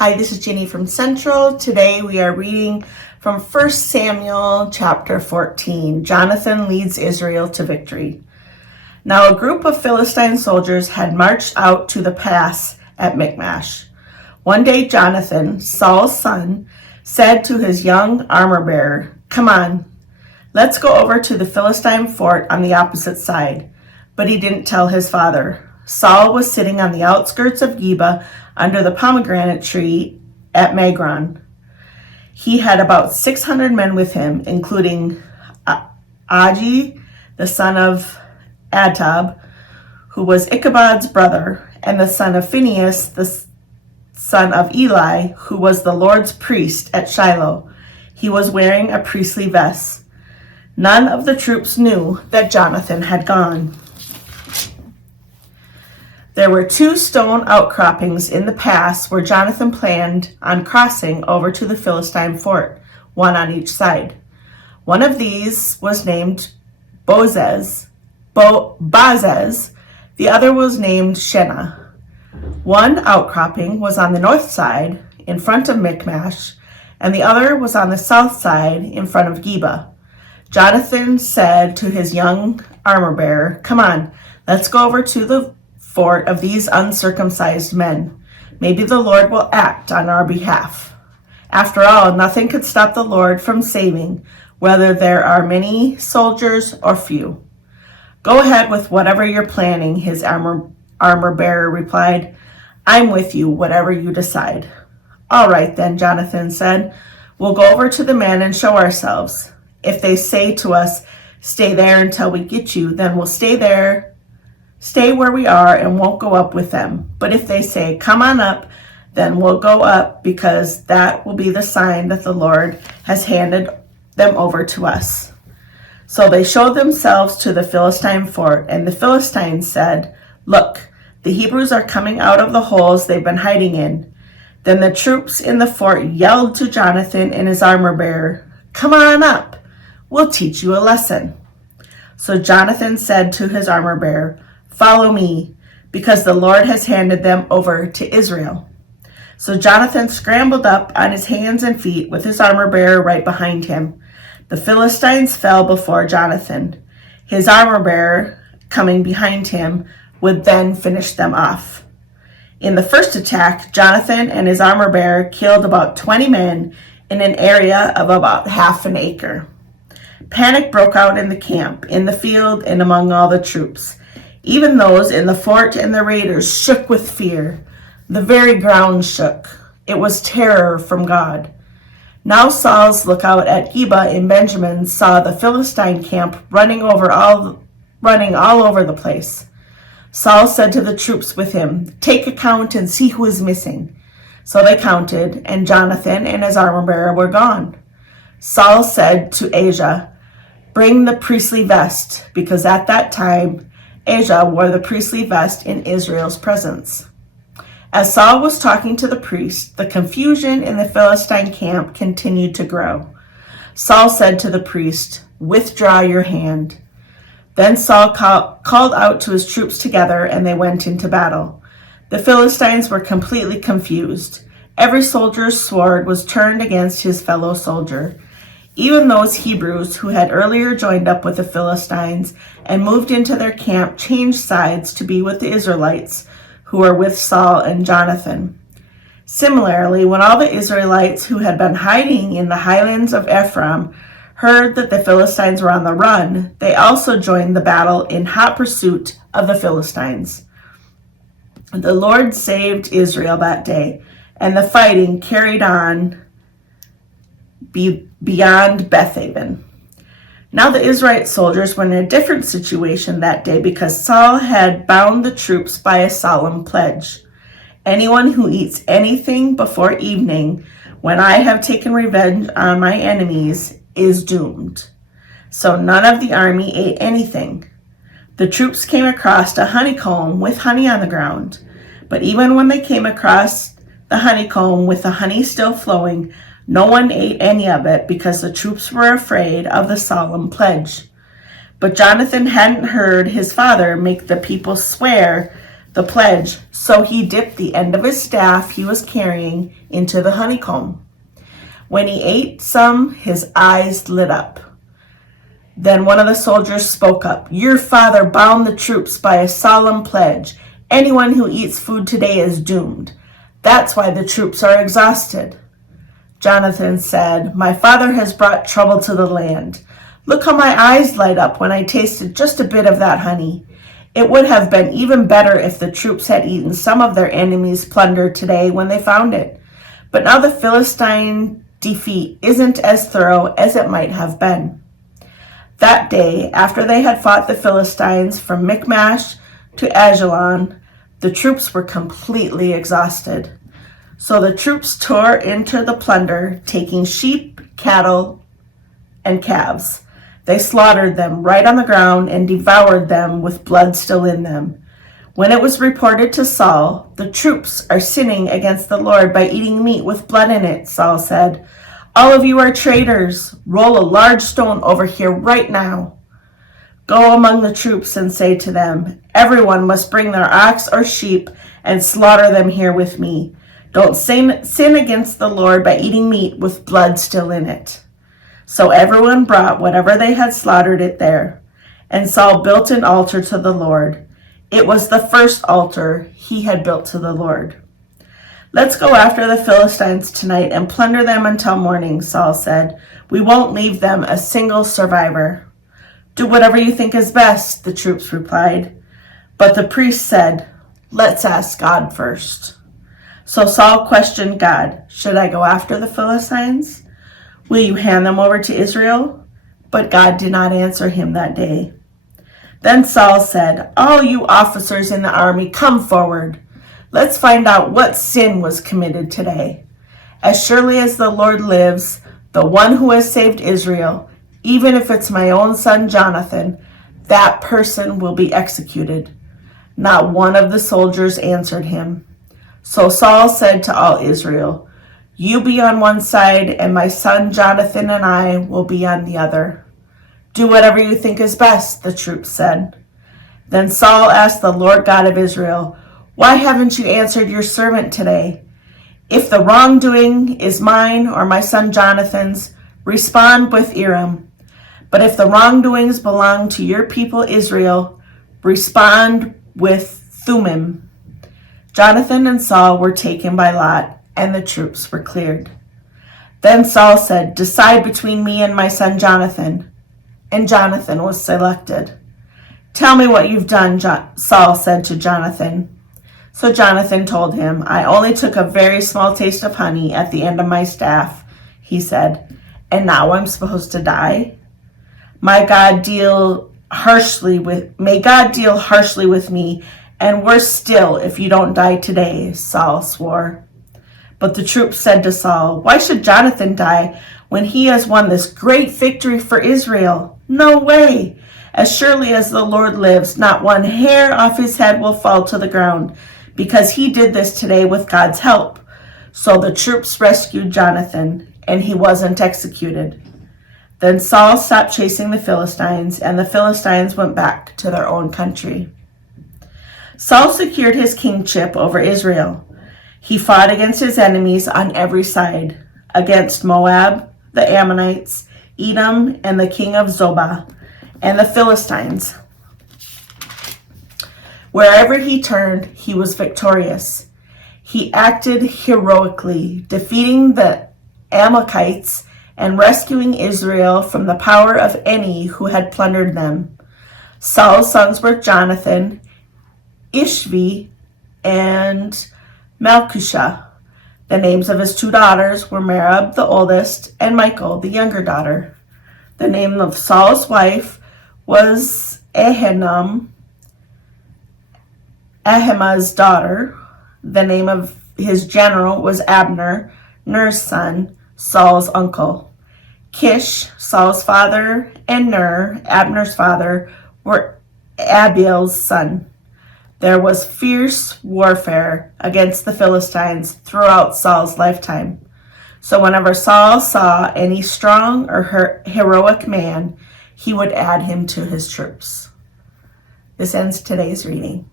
Hi, this is Ginny from Central. Today we are reading from 1 Samuel chapter 14. Jonathan leads Israel to victory. Now a group of Philistine soldiers had marched out to the pass at Michmash. One day Jonathan, Saul's son, said to his young armor-bearer, "Come on, let's go over to the Philistine fort on the opposite side." But he didn't tell his father. Saul was sitting on the outskirts of Geba under the pomegranate tree at Magron. He had about 600 men with him, including Aji, the son of Atab, who was Ichabod's brother, and the son of Phinehas, the son of Eli, who was the Lord's priest at Shiloh. He was wearing a priestly vest. None of the troops knew that Jonathan had gone. There were 2 stone outcroppings in the pass where Jonathan planned on crossing over to the Philistine fort, one on each side. One of these was named Bozez, the other was named Shenah. One outcropping was on the north side, in front of Michmash, and the other was on the south side, in front of Geba. Jonathan said to his young armor-bearer, "Come on, let's go over to the fort of these uncircumcised men. Maybe the Lord will act on our behalf. After all, nothing could stop the Lord from saving, whether there are many soldiers or few." "Go ahead with whatever you're planning," his armor-bearer replied. "I'm with you, whatever you decide." "All right then," Jonathan said. "We'll go over to the men and show ourselves. If they say to us, 'Stay there until we get you,' then we'll stay where we are and won't go up with them. But if they say, 'Come on up,' then we'll go up, because that will be the sign that the Lord has handed them over to us." So they showed themselves to the Philistine fort, and the Philistines said, "Look, the Hebrews are coming out of the holes they've been hiding in." Then the troops in the fort yelled to Jonathan and his armor-bearer, "Come on up, we'll teach you a lesson." So Jonathan said to his armor-bearer, "Follow me, because the Lord has handed them over to Israel." So Jonathan scrambled up on his hands and feet with his armor-bearer right behind him. The Philistines fell before Jonathan. His armor-bearer, coming behind him, would then finish them off. In the first attack, Jonathan and his armor-bearer killed about 20 men in an area of about half an acre. Panic broke out in the camp, in the field, and among all the troops. Even those in the fort and the raiders shook with fear. The very ground shook. It was terror from God. Now Saul's lookout at Geba in Benjamin saw the Philistine camp running all over the place. Saul said to the troops with him, "Take a count and see who is missing." So they counted, and Jonathan and his armor-bearer were gone. Saul said to Asa, "Bring the priestly vest," because at that time Asa wore the priestly vest in Israel's presence. As Saul was talking to the priest, the confusion in the Philistine camp continued to grow. Saul said to the priest, "Withdraw your hand." Then Saul called out to his troops together, and they went into battle. The Philistines were completely confused. Every soldier's sword was turned against his fellow soldier. Even those Hebrews who had earlier joined up with the Philistines and moved into their camp changed sides to be with the Israelites who were with Saul and Jonathan. Similarly, when all the Israelites who had been hiding in the highlands of Ephraim heard that the Philistines were on the run, they also joined the battle in hot pursuit of the Philistines. The Lord saved Israel that day, and the fighting carried on beyond Bethaven. Now the Israelite soldiers were in a different situation that day, because Saul had bound the troops by a solemn pledge. "Anyone who eats anything before evening, when I have taken revenge on my enemies, is doomed." So none of the army ate anything. The troops came across a honeycomb with honey on the ground, but even when they came across the honeycomb with the honey still flowing, no one ate any of it, because the troops were afraid of the solemn pledge. But Jonathan hadn't heard his father make the people swear the pledge, so he dipped the end of his staff he was carrying into the honeycomb. When he ate some, his eyes lit up. Then one of the soldiers spoke up. "Your father bound the troops by a solemn pledge. Anyone who eats food today is doomed. That's why the troops are exhausted." Jonathan said, "My father has brought trouble to the land. Look how my eyes light up when I tasted just a bit of that honey. It would have been even better if the troops had eaten some of their enemies' plunder today when they found it. But now the Philistine defeat isn't as thorough as it might have been." That day, after they had fought the Philistines from Michmash to Ajalon, the troops were completely exhausted. So the troops tore into the plunder, taking sheep, cattle, and calves. They slaughtered them right on the ground and devoured them with blood still in them. When it was reported to Saul, "The troops are sinning against the Lord by eating meat with blood in it," Saul said. "All of you are traitors. Roll a large stone over here right now. Go among the troops and say to them, everyone must bring their ox or sheep and slaughter them here with me. Don't sin against the Lord by eating meat with blood still in it." So everyone brought whatever they had slaughtered it there. And Saul built an altar to the Lord. It was the first altar he had built to the Lord. "Let's go after the Philistines tonight and plunder them until morning," Saul said. "We won't leave them a single survivor." "Do whatever you think is best," the troops replied. But the priest said, "Let's ask God first." So Saul questioned God, "Should I go after the Philistines? Will you hand them over to Israel?" But God did not answer him that day. Then Saul said, "All you officers in the army, come forward. Let's find out what sin was committed today. As surely as the Lord lives, the one who has saved Israel, even if it's my own son Jonathan, that person will be executed." Not one of the soldiers answered him. So Saul said to all Israel, "You be on one side, and my son Jonathan and I will be on the other." "Do whatever you think is best," the troops said. Then Saul asked the Lord God of Israel, "Why haven't you answered your servant today? If the wrongdoing is mine or my son Jonathan's, respond with Urim. But if the wrongdoings belong to your people Israel, respond with Thummim." Jonathan and Saul were taken by lot, and the troops were cleared. Then Saul said, "Decide between me and my son Jonathan." And Jonathan was selected. "Tell me what you've done," Saul said to Jonathan. So Jonathan told him, "I only took a very small taste of honey at the end of my staff," he said, "and now I'm supposed to die? May God deal harshly with me, and worse still if you don't die today," Saul swore. But the troops said to Saul, "Why should Jonathan die when he has won this great victory for Israel? No way! As surely as the Lord lives, not one hair off his head will fall to the ground, because he did this today with God's help." So the troops rescued Jonathan, and he wasn't executed. Then Saul stopped chasing the Philistines, and the Philistines went back to their own country. Saul secured his kingship over Israel. He fought against his enemies on every side, against Moab, the Ammonites, Edom, and the king of Zobah, and the Philistines. Wherever he turned, he was victorious. He acted heroically, defeating the Amalekites and rescuing Israel from the power of any who had plundered them. Saul's sons were Jonathan, Ishvi, and Malchishua. The names of his two daughters were Merab, the oldest, and Michal, the younger daughter. The name of Saul's wife was Ahimaaz's daughter. The name of his general was Abner, Ner's son, Saul's uncle. Kish, Saul's father, and Ner, Abner's father, were Abiel's son. There was fierce warfare against the Philistines throughout Saul's lifetime. So whenever Saul saw any strong or heroic man, he would add him to his troops. This ends today's reading.